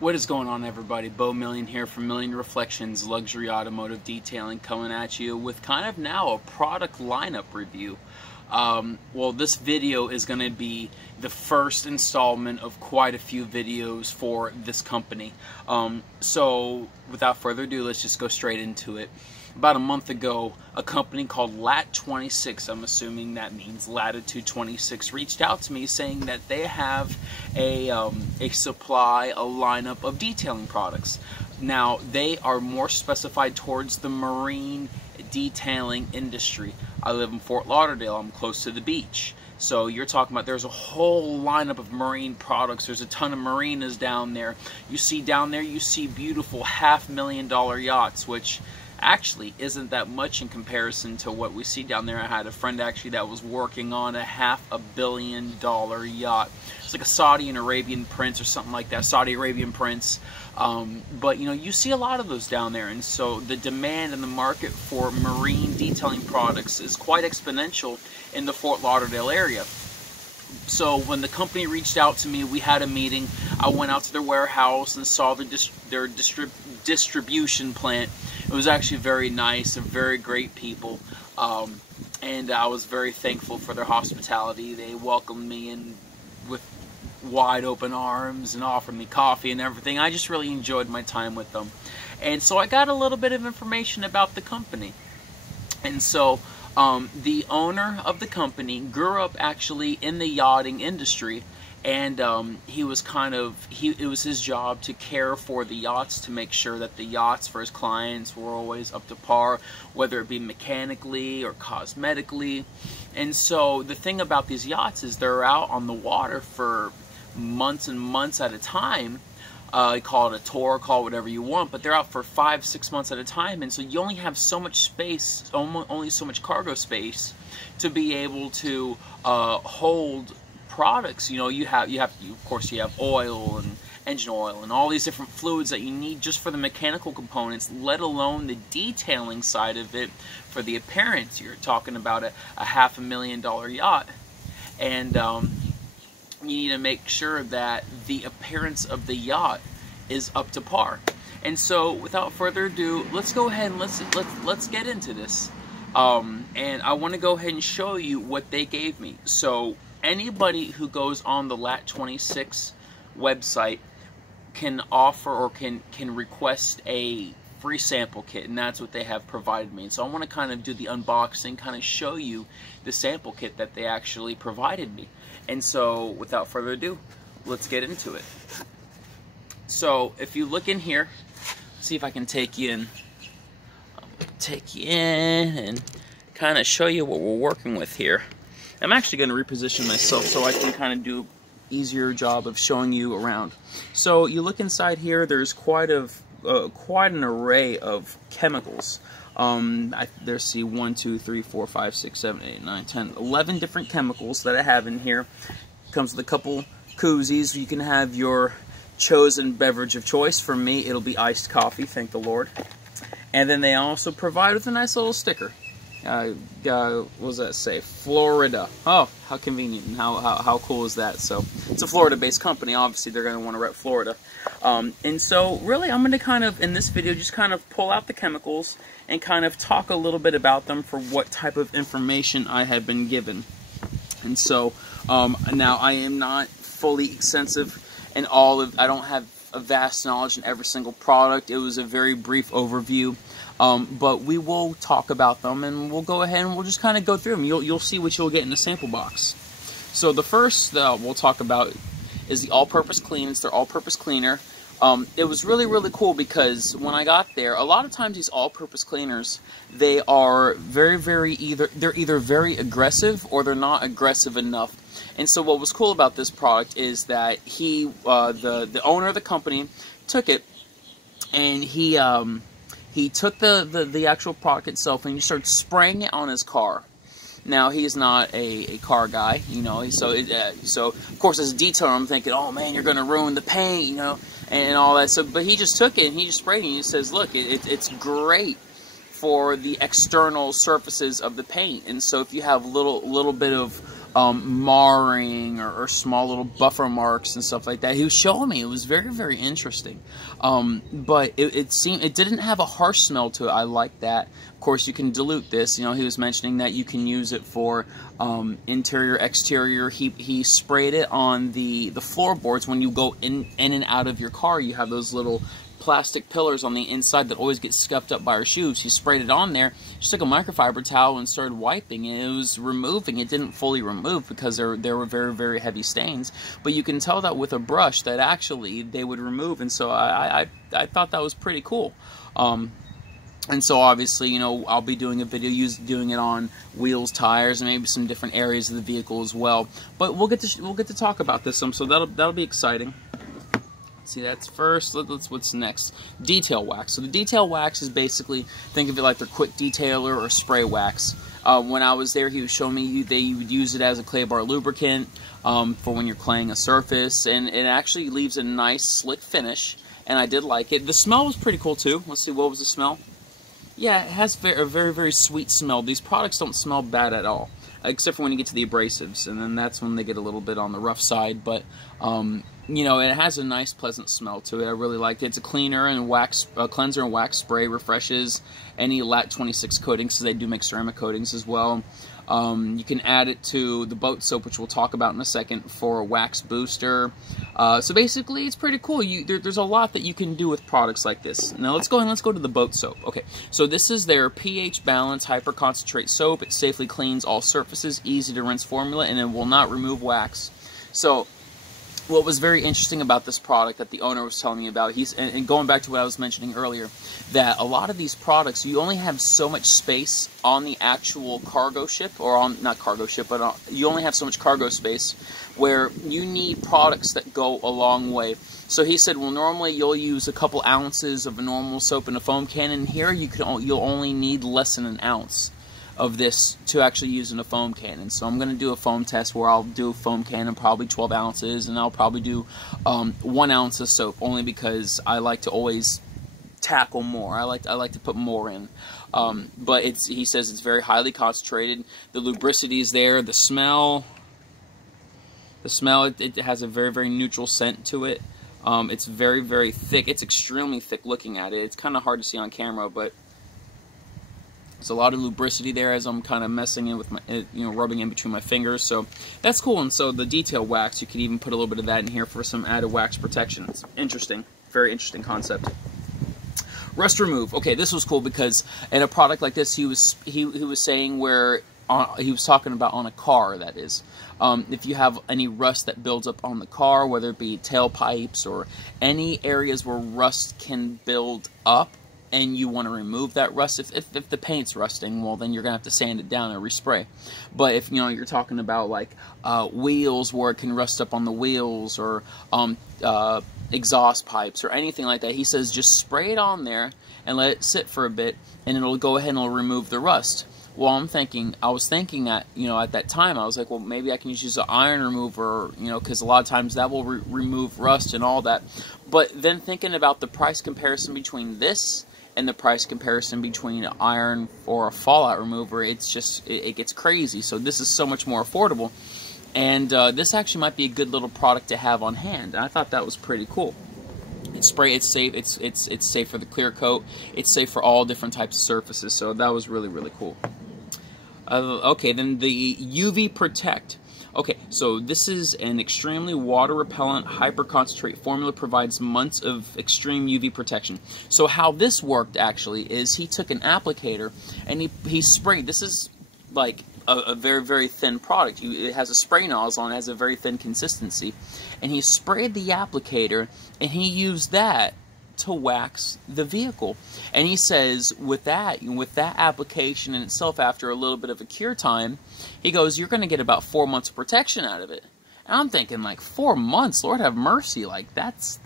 What is going on, everybody? B.Million here from Million Reflections Luxury Automotive Detailing, coming at you with kind of now a product lineup review. Well, this video is going to be the first installment of quite a few videos for this company. So without further ado, let's just go straight into it. About a month ago, a company called Lat26, I'm assuming that means Latitude 26, reached out to me saying that they have a supply, a lineup of detailing products. Now, they are more specified towards the marine detailing industry. I live in Fort Lauderdale. I'm close to the beach. So you're talking about there's a whole lineup of marine products. There's a ton of marinas down there. You see down there, you see beautiful $500,000 yachts, which actually isn't that much in comparison to what we see down there. I had a friend actually that was working on a $500 million yacht. It's like a Saudi and Arabian prince or something like that, Saudi Arabian prince. But you know, you see a lot of those down there, and so the demand in the market for marine detailing products is quite exponential in the Fort Lauderdale area. So when the company reached out to me, we had a meeting. I went out to their warehouse and saw their distribution plant. It was actually very nice and very great people, and I was very thankful for their hospitality. They welcomed me in with wide open arms and offered me coffee and everything. I just really enjoyed my time with them. And so I got a little bit of information about the company. And so the owner of the company grew up actually in the yachting industry, and he was it was his job to care for the yachts, to make sure that the yachts for his clients were always up to par, whether it be mechanically or cosmetically. And so the thing about these yachts is they're out on the water for months and months at a time. You call it a tour, call it whatever you want, but they're out for 5-6 months at a time, and so you only have so much space, only so much cargo space to be able to hold products. You know, of course you have oil and engine oil and all these different fluids that you need just for the mechanical components, let alone the detailing side of it for the appearance. You're talking about a $500,000 yacht, and you need to make sure that the appearance of the yacht is up to par. And so without further ado, let's go ahead and let's get into this. And I want to go ahead and show you what they gave me. So anybody who goes on the Lat26 website can offer or can request a free sample kit, and that's what they have provided me. And so I want to kind of do the unboxing, kind of show you the sample kit that they actually provided me. And so without further ado, let's get into it. So if you look in here, see if I can take you in. Take you in and kind of show you what we're working with here. I'm actually going to reposition myself so I can kind of do an easier job of showing you around. So you look inside here, there's quite an array of chemicals. There's 1, 2, 3, 4, 5, 6, 7, 8, 9, 10, 11 different chemicals that I have in here. Comes with a couple koozies. You can have your chosen beverage of choice. For me, it'll be iced coffee, thank the Lord. And then they also provide with a nice little sticker. What does that say? Florida. Oh, how convenient and how cool is that? So it's a Florida-based company. Obviously, they're going to want to rep Florida. And so really, I'm going to kind of, in this video, just kind of pull out the chemicals and kind of talk a little bit about them for what type of information I have been given. And so now I am not fully extensive in I don't have a vast knowledge in every single product. It was a very brief overview. But we will talk about them, and we'll go ahead and we'll just kind of go through them. You'll see what you'll get in the sample box. So the first we'll talk about is the AllPurpose Clean. It's their AllPurpose Cleaner. It was really, really cool because when I got there, a lot of times these all-purpose cleaners, they are they're either very aggressive or they're not aggressive enough. And so what was cool about this product is that the owner of the company took it, and he took the actual product itself and he started spraying it on his car. Now, he's not a car guy, you know, so of course as a detailer I'm thinking, oh man, you're going to ruin the paint, you know, and all that. So, but he just took it and he just sprayed it and he says, look, it's great for the external surfaces of the paint. And so if you have little bit of marring or small little buffer marks and stuff like that. He was showing me. It was very, very interesting. But it seemed it didn't have a harsh smell to it. I like that. Of course, you can dilute this. You know, he was mentioning that you can use it for interior, exterior. He sprayed it on the floorboards. When you go in and out of your car, you have those little plastic pillars on the inside that always get scuffed up by our shoes. He sprayed it on there, just took a microfiber towel and started wiping it. It was removing. It didn't fully remove because there were very, very heavy stains, but you can tell that with a brush that actually they would remove, and so I thought that was pretty cool. And so obviously, you know, I'll be doing a video doing it on wheels, tires, and maybe some different areas of the vehicle as well. But we'll get to talk about this some, so that'll be exciting. See, that's first. What's next? Detail wax. So the detail wax is basically, think of it like their quick detailer or spray wax. When I was there, he was showing me they would use it as a clay bar lubricant for when you're claying a surface, and it actually leaves a nice slick finish. And I did like it. The smell was pretty cool too. Let's see, what was the smell? Yeah, it has a very, very sweet smell. These products don't smell bad at all, except for when you get to the abrasives, and then that's when they get a little bit on the rough side. But you know, it has a nice, pleasant smell to it. I really liked it. It's a cleaner and wax, cleanser and wax spray. Refreshes any Lat 26 coatings, because they do make ceramic coatings as well. You can add it to the boat soap, which we'll talk about in a second, for a wax booster. So basically, it's pretty cool. There's a lot that you can do with products like this. Now let's go to the boat soap. Okay, so this is their pH balance hyper concentrate soap. It safely cleans all surfaces, easy to rinse formula, and it will not remove wax. So what was very interesting about this product that the owner was telling me about, and going back to what I was mentioning earlier, that a lot of these products, you only have so much space on the actual cargo ship, or on, not cargo ship, but you only have so much cargo space where you need products that go a long way. So he said, well, normally you'll use a couple ounces of a normal soap in a foam can, and here you'll only need less than an ounce of this to actually use in a foam can. And so I'm going to do a foam test where I'll do a foam can in probably 12 ounces, and I'll probably do 1 ounce of soap, only because I like to always tackle more. I like to put more in. But he says it's very highly concentrated. The lubricity is there. The smell, it has a very, very neutral scent to it. It's very, very thick. It's extremely thick looking at it. It's kind of hard to see on camera, but there's a lot of lubricity there as I'm kind of messing in with my, rubbing in between my fingers. So that's cool. And so the detail wax, you could even put a little bit of that in here for some added wax protection. It's interesting. Very interesting concept. Rust remove. Okay, this was cool because in a product like this, he was saying where he was talking about on a car, that is. If you have any rust that builds up on the car, whether it be tailpipes or any areas where rust can build up, and you want to remove that rust, if the paint's rusting, well, then you're going to have to sand it down and respray. But if, you're talking about like wheels where it can rust up on the wheels, or exhaust pipes or anything like that, he says just spray it on there and let it sit for a bit, and it'll go ahead and it'll remove the rust. Well, I was thinking that, at that time, I was like, well, maybe I can just use an iron remover, because a lot of times that will remove rust and all that. But then thinking about the price comparison between this and the price comparison between an iron or a fallout remover, it gets crazy. So this is so much more affordable, and this actually might be a good little product to have on hand. And I thought that was pretty cool. It's safe. It's safe for the clear coat. It's safe for all different types of surfaces. So that was really, really cool. Okay, then the UV Protect. Okay, so this is an extremely water-repellent, hyper-concentrate formula, provides months of extreme UV protection. So how this worked, actually, is he took an applicator and he sprayed. This is like a very, very thin product. It has a spray nozzle and it has a very thin consistency. And he sprayed the applicator, and he used that to wax the vehicle. And he says with that application in itself, after a little bit of a cure time, he goes, you're going to get about 4 months of protection out of it. And I'm thinking, like, 4 months, Lord have mercy, like that's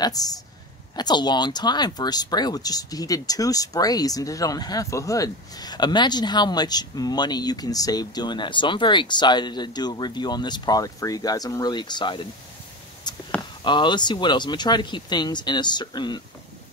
a long time for a spray. With he did 2 sprays and did it on half a hood. Imagine how much money you can save doing that. So I'm very excited to do a review on this product for you guys. I'm really excited. Let's see what else. I'm going to try to keep things in a certain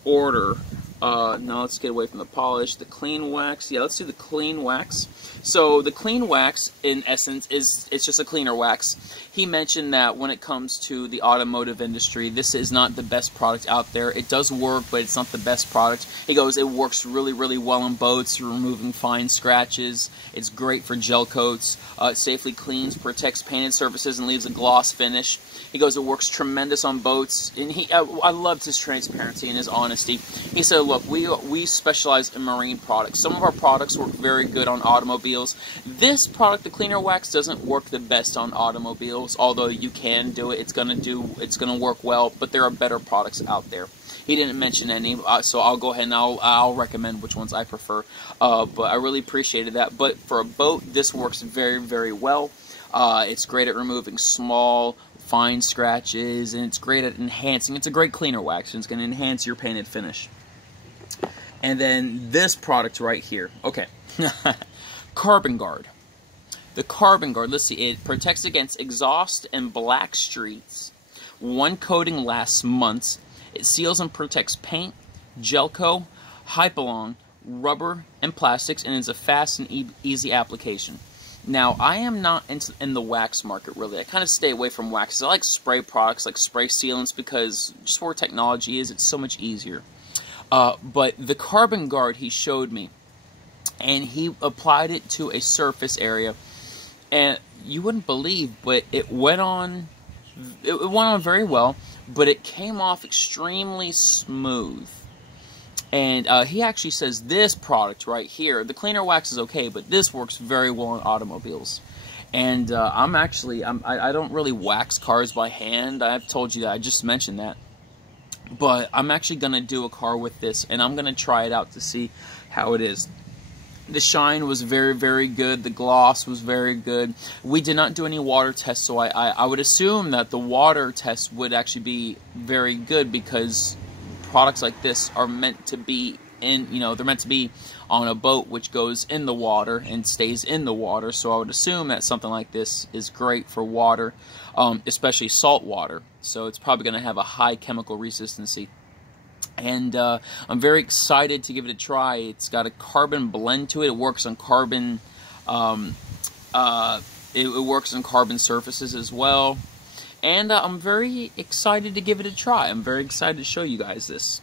order. Now let's get away from the polish. The clean wax. Yeah, let's do the clean wax. So the clean wax, in essence, it's just a cleaner wax. He mentioned that when it comes to the automotive industry, this is not the best product out there. It does work, but it's not the best product. He goes, it works really, really well in boats, removing fine scratches. It's great for gel coats. It safely cleans, protects painted surfaces, and leaves a gloss finish. He goes, it works tremendous on boats. And I loved his transparency and his honesty. He said, look, we specialize in marine products. Some of our products work very good on automobiles. This product, the cleaner wax, doesn't work the best on automobiles, although you can do it. It's gonna work well, but there are better products out there. He didn't mention any, so I'll go ahead and I'll recommend which ones I prefer. But I really appreciated that. But for a boat, this works very, very well. It's great at removing small, fine scratches, and it's great at enhancing. It's a great cleaner wax, and it's going to enhance your painted finish. And then this product right here. Okay. Carbon Guard. The Carbon Guard, let's see, it protects against exhaust and black streaks. One coating lasts months. It seals and protects paint, gel coat, Hypalon, rubber, and plastics, and is a fast and easy application. Now, I am not in the wax market, really. I kind of stay away from waxes. I like spray products, like spray sealants, because just where technology is, it's so much easier. But the Carbon Guard he showed me, and he applied it to a surface area, and you wouldn't believe, but it went on very well, but it came off extremely smooth. And he actually says this product right here, the cleaner wax is okay, but this works very well on automobiles. And I don't really wax cars by hand. I've told you that. I just mentioned that. But I'm actually going to do a car with this, and I'm going to try it out to see how it is. The shine was very, very good. The gloss was very good. We did not do any water tests, so I would assume that the water test would actually be very good, because products like this are meant to be they're meant to be on a boat which goes in the water and stays in the water. So I would assume that something like this is great for water, especially salt water. So it's probably going to have a high chemical resistancy. And I'm very excited to give it a try. It's got a carbon blend to it. It works on carbon. It works on carbon surfaces as well. And I'm very excited to give it a try. I'm very excited to show you guys this.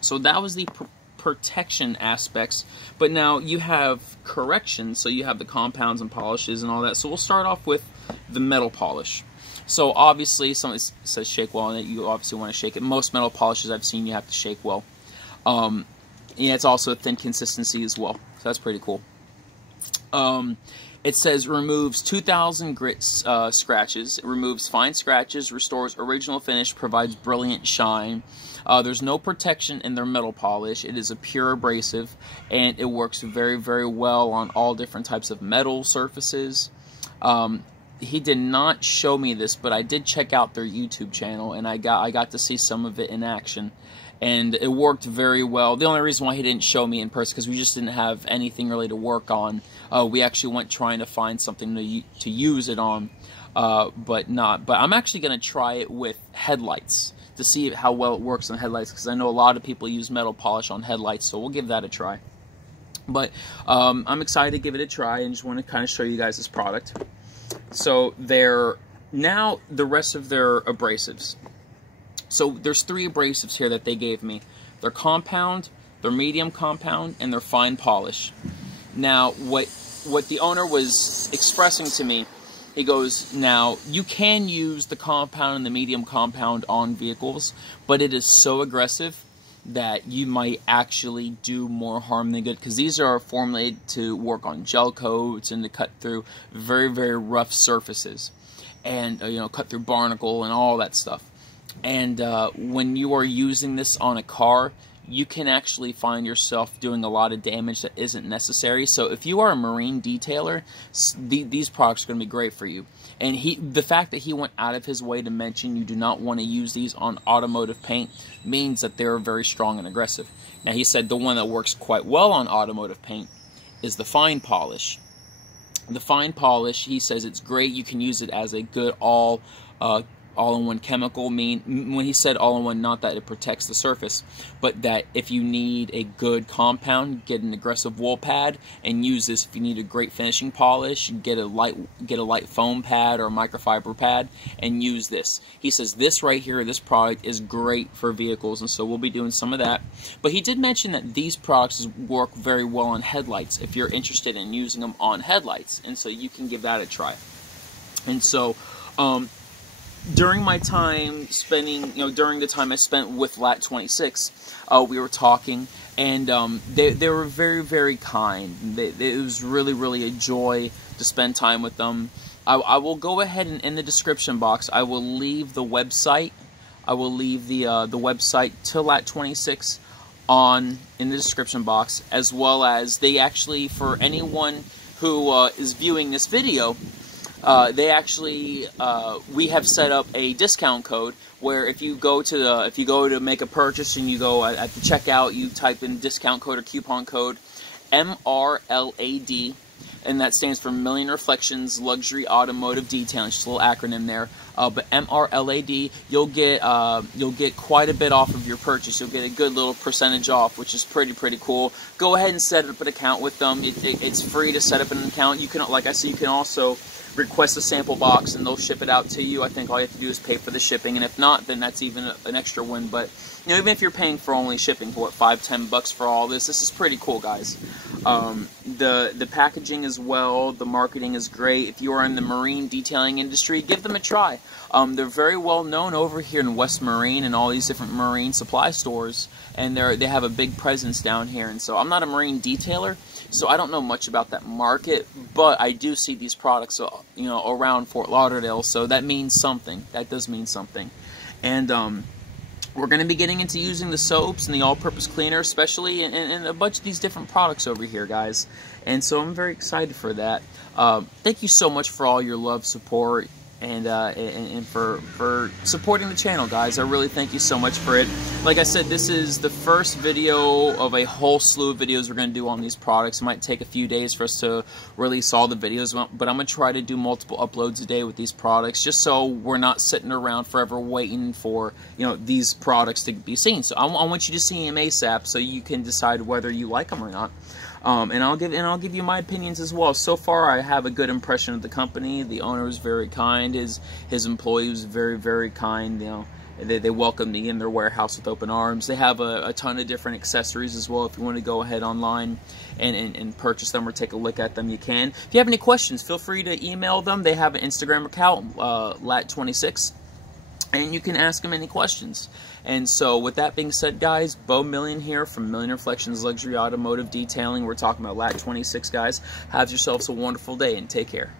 So that was the protection aspects. But now you have corrections. So you have the compounds and polishes and all that. So we'll start off with the metal polish. So obviously, something says shake well, and you obviously want to shake it. Most metal polishes I've seen, you have to shake well. Yeah, it's also a thin consistency as well. So that's pretty cool. It says removes 2,000 grit scratches. It removes fine scratches, restores original finish, provides brilliant shine. There's no protection in their metal polish. It is a pure abrasive, and it works very, very well on all different types of metal surfaces. He did not show me this, but I did check out their YouTube channel, and I got to see some of it in action. And it worked very well. The only reason why he didn't show me in person, because we just didn't have anything really to work on. We actually went trying to find something to use it on, but I'm actually going to try it with headlights to see how well it works on headlights, because I know a lot of people use metal polish on headlights, so we'll give that a try. But I'm excited to give it a try, and just want to kind of show you guys this product. So now the rest of their abrasives. So there's 3 abrasives here that they gave me. Their compound, their medium compound, and their fine polish. Now, what the owner was expressing to me, he goes, now, you can use the compound and the medium compound on vehicles, but it is so aggressive that you might actually do more harm than good, because these are formulated to work on gel coats and to cut through very, very rough surfaces, and cut through barnacle and all that stuff. And when you are using this on a car, you can actually find yourself doing a lot of damage that isn't necessary. So if you are a marine detailer, these products are going to be great for you. And the fact that he went out of his way to mention you do not want to use these on automotive paint means that they're very strong and aggressive. Now, he said the one that works quite well on automotive paint is the fine polish. The fine polish, he says it's great. You can use it as a good all all-in-one chemical mean, when he said all-in-one, not that it protects the surface, but that if you need a good compound, get an aggressive wool pad and use this. If you need a great finishing polish, get a light foam pad or a microfiber pad and use this. He says this right here, this product is great for vehicles, and so we'll be doing some of that. But he did mention that these products work very well on headlights if you're interested in using them on headlights, and so you can give that a try. And so during my time spending, during the time I spent with Lat 26, we were talking, and they were very, very kind. It was really a joy to spend time with them. I will go ahead and in the description box, I will leave the website. I will leave the website to Lat 26 in the description box, as well as they actually, for anyone who is viewing this video, we have set up a discount code where if you go to make a purchase and you go at the checkout, you type in discount code or coupon code MRLAD, and that stands for Million Reflections Luxury Automotive Detailing. Just a little acronym there. But MRLAD, you'll get quite a bit off of your purchase. You'll get a good little percentage off, which is pretty cool. Go ahead and set up an account with them. It's free to set up an account. You can, like I said, you can also request a sample box and they'll ship it out to you. I think all you have to do is pay for the shipping, and if not, then that's even an extra win. But even if you're paying for only shipping for what, $5-10 for all this is pretty cool, guys. The packaging as well, the marketing is great. If you are in the marine detailing industry, give them a try. They're very well known over here in West Marine and all these different marine supply stores, and they have a big presence down here. And so I'm not a marine detailer, so I don't know much about that market, but I do see these products, around Fort Lauderdale, so that means something. That does mean something. And we're going to be getting into using the soaps and the all-purpose cleaner, especially, and a bunch of these different products over here, guys. And so I'm very excited for that. Thank you so much for all your love, support, and for supporting the channel, guys. I really thank you so much for it. Like I said, this is the first video of a whole slew of videos we're going to do on these products. It might take a few days for us to release all the videos, but I'm going to try to do multiple uploads a day with these products, just so we're not sitting around forever waiting for these products to be seen. So I want you to see them ASAP, so you can decide whether you like them or not. And I'll give you my opinions as well. So far, I have a good impression of the company. The owner was very kind. His employee was very kind. They welcomed me in their warehouse with open arms. They have a ton of different accessories as well. If you want to go ahead online and purchase them or take a look at them, you can. If you have any questions, feel free to email them. They have an Instagram account, Lat26. And you can ask them any questions. And so with that being said, guys, B.Million here from Million Reflections Luxury Automotive Detailing. We're talking about Lat 26, guys. Have yourselves a wonderful day and take care.